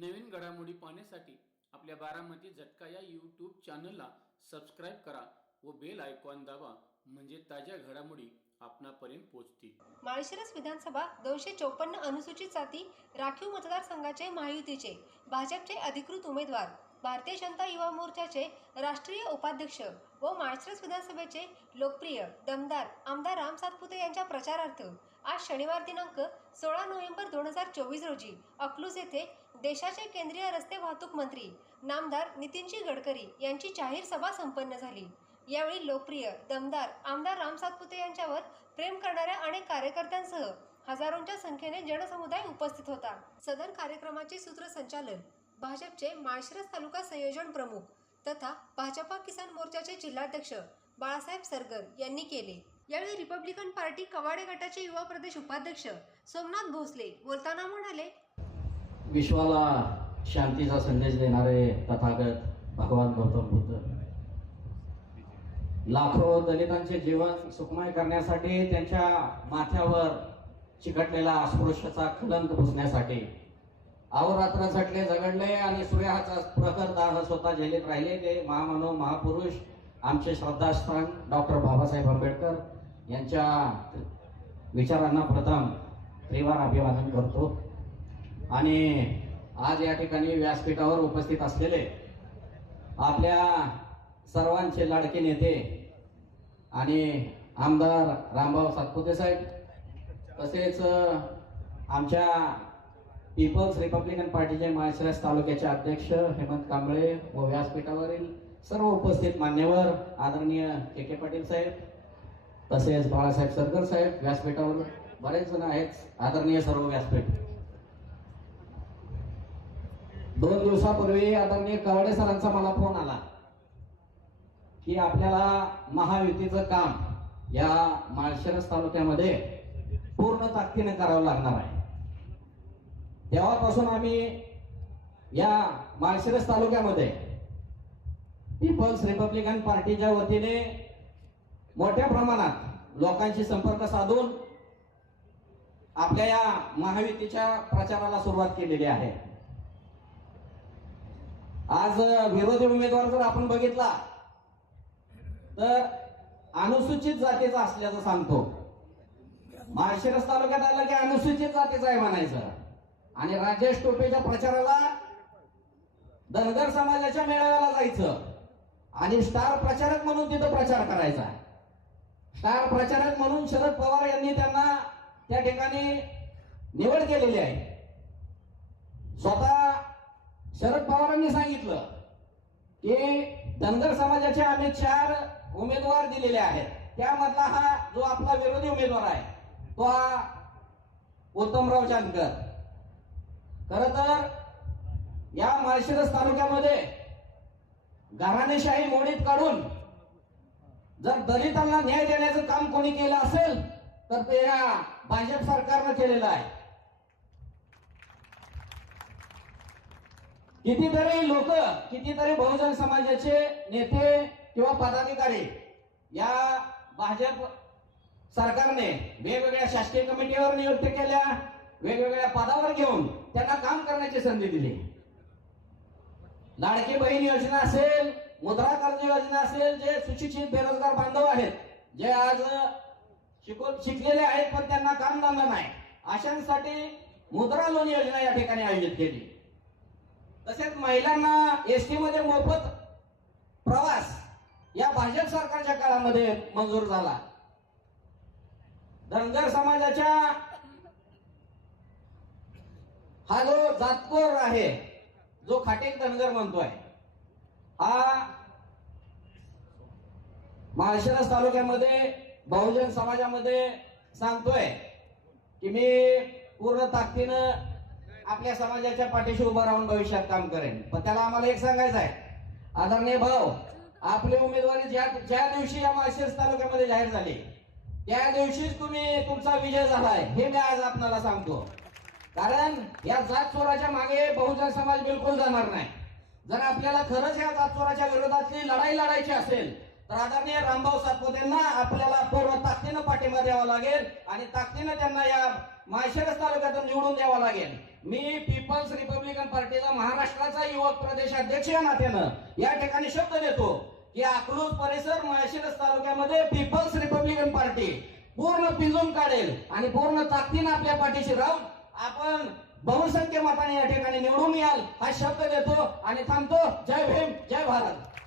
नवीन घडामोडी पाहण्यासाठी आपल्या बारामती झटका या यूट्यूब चॅनलला सबस्क्राईब करा व बेल आयकॉन दाबा, म्हणजे ताज्या घडामोडी आपणापर्यंत पोहोचतील. माळशिरस विधानसभा 254 अनुसूचित जाती राखीव मतदारसंघाचे महायुतीचे भाजपचे अधिकृत उमेदवार, भारतीय जनता युवा मोर्चाचे राष्ट्रीय उपाध्यक्ष व माळशिरस विधानसभेचे लोकप्रिय दमदार आमदार राम सातपुते यांच्या प्रचारार्थ आज शनिवार दिनांक 16 नोव्हेंबर 2024 रोजी अकलूज येथे देशाचे केंद्रीय रस्ते वाहतूक मंत्री नामदार नितीनजी गडकरी यांची जाहीर सभा संपन्न झाली. यावेळी लोकप्रिय दमदार आमदार राम सातपुते यांच्यावर प्रेम करणाऱ्या अनेक कार्यकर्त्यांसह हजारोंच्या संख्येने जनसमुदाय उपस्थित होता. सदर कार्यक्रमाचे सूत्रसंचालन भाजपचे माळशिरस तालुका संयोजन प्रमुख तथा भाजपा किसान मोर्चाचे जिल्हाध्यक्ष बाळासाहेब सरगर यांनी केले. यावेळी रिपब्लिकन पार्टी कवाडे गटाचे युवा प्रदेश उपाध्यक्ष सोमनाथ भोसले बोलताना म्हणाले, विश्वाला शांतीचा संदेश देणारे तथागत भगवान गौतम बुद्ध लाखो दलितांचे जीवन सुखमय करण्यासाठी, त्यांच्या माथ्यावर चिकटलेला अस्पृश्यचा कलंक पुसण्यासाठी अहोरात्र झटले झगडले आणि सूर्याचा प्रखर दाह स्वतः झेलीत राहिले ते महामानव महापुरुष आमचे श्रद्धास्थान डॉक्टर बाबासाहेब आंबेडकर यांच्या विचारांना प्रथम त्रिवार अभिवादन करतो. आणि आज या ठिकाणी व्यासपीठावर उपस्थित असलेले आपल्या सर्वांचे लाडके नेते आणि आमदार रामभाऊ सातपुते साहेब, तसेच आमच्या पीपल्स रिपब्लिकन पार्टीचे माळशिरस तालुक्याचे अध्यक्ष हेमंत कांबळे व व्यासपीठावरील सर्व उपस्थित मान्यवर आदरणीय के पाटील साहेब, तसेच बाळासाहेब सरगर साहेब, व्यासपीठावर बरेच जण आहेत, आदरणीय सर्व व्यासपीठ. 2 दिवसापूर्वी आदरणीय कवाडे सरांचा मला फोन आला की आपल्याला महायुतीचं काम या माळशिरस तालुक्यामध्ये पूर्ण ताकदीने करावं लागणार आहे. तेव्हापासून आम्ही या माळशिरस तालुक्यामध्ये पीपल्स रिपब्लिकन पार्टीच्या वतीने मोठ्या प्रमाणात लोकांशी संपर्क साधून आपल्या या महायुतीच्या प्रचाराला सुरुवात केलेली आहे. आज विरोधी उमेदवार जर आपण बघितला तर अनुसूचित जातीचा असल्याचं सांगतो. माळशिरस तालुक्यात आलं की अनुसूचित जातीचा आहे म्हणायचं, आणि राजेश टोपेच्या प्रचाराला धनगर समाजाच्या मेळाव्याला जायचं आणि स्टार प्रचारक म्हणून तिथं प्रचार करायचा. स्टार प्रचारक म्हणून शरद पवार यांनी त्यांना त्या ठिकाणी निवड केलेली आहे. स्वतः शरद पवारांनी सांगितलं की धनगर समाजाचे आम्ही 4 उमेदवार दिलेले आहेत, त्यामधला हा जो आपला विरोधी उमेदवार आहे तो हा उत्तमराव जानकर. खर तर या माळशिरस तालुक्यामध्ये घराणेशाही मोडीत काढून जर दलितांना न्याय देण्याचं काम कोणी केलं असेल तर ते या भाजप सरकारनं केलेलं आहे. कितीतरी लोक, कितीतरी बहुजन समाजाचे नेते किंवा पदाधिकारी या भाजप सरकारने वेगवेगळ्या शासकीय कमिटीवर नियुक्ती केल्या, वेगवेगळ्या पदावर घेऊन त्यांना काम करण्याची संधी दिली. लाडकी बहीण योजना असेल, मुद्रा कर्ज योजना असेल, जे सुशिक्षित बेरोजगार बांधव आहेत, जे आज शिकलेले आहेत पण त्यांना काम धंदा नाही, अशांसाठी मुद्रा लोन योजना या ठिकाणी आयोजित केली. तसेच महिलांना एसटी मध्ये मोफत प्रवास या भाजप सरकारच्या काळामध्ये मंजूर झाला. धनगर समाजाच्या हा जो जातकोर आहे, जो खाटेक धनगर म्हणतोय, हा माळशिरस तालुक्यामध्ये बहुजन समाजामध्ये सांगतोय की मी पूर्ण ताकदीनं आपल्या समाजाच्या पाठीशी उभं राहून भविष्यात काम करेन. पण त्याला आम्हाला एक सांगायचं आहे, आदरणीय भाऊ, आपली उमेदवारी ज्या दिवशी या माळशिरस तालुक्यामध्ये जाहीर झाली त्या दिवशीच तुमचा विजय झालाय हे मी आज आपल्याला सांगतो. कारण या जात चोराच्या मागे बहुजन समाज बिलकुल जाणार नाही. जर आपल्याला खरंच या जात चोराच्या विरोधातली लढाई लढायची असेल तर आदरणीय रामभाऊ सातपुतेंना आपल्याला पूर्ण ताकदीनं पाठिंबा द्यावा लागेल आणि ताकदीनं त्यांना या माळशिरस तालुक्यातून निवडून द्यावा लागेल. मी पीपल्स रिपब्लिकन पार्टीचा महाराष्ट्राचा युवक प्रदेश अध्यक्ष या नात्यानं या ठिकाणी शब्द देतो की अकलूज परिसर माळशिरस तालुक्यामध्ये पीपल्स रिपब्लिकन पार्टी पूर्ण पिंजून काढेल आणि पूर्ण ताकदीनं आपल्या पाठीशी राहून आपण बहुसंख्य मताने या ठिकाणी निवडून याल हा शब्द देतो आणि थांबतो. जय भीम, जय भारत.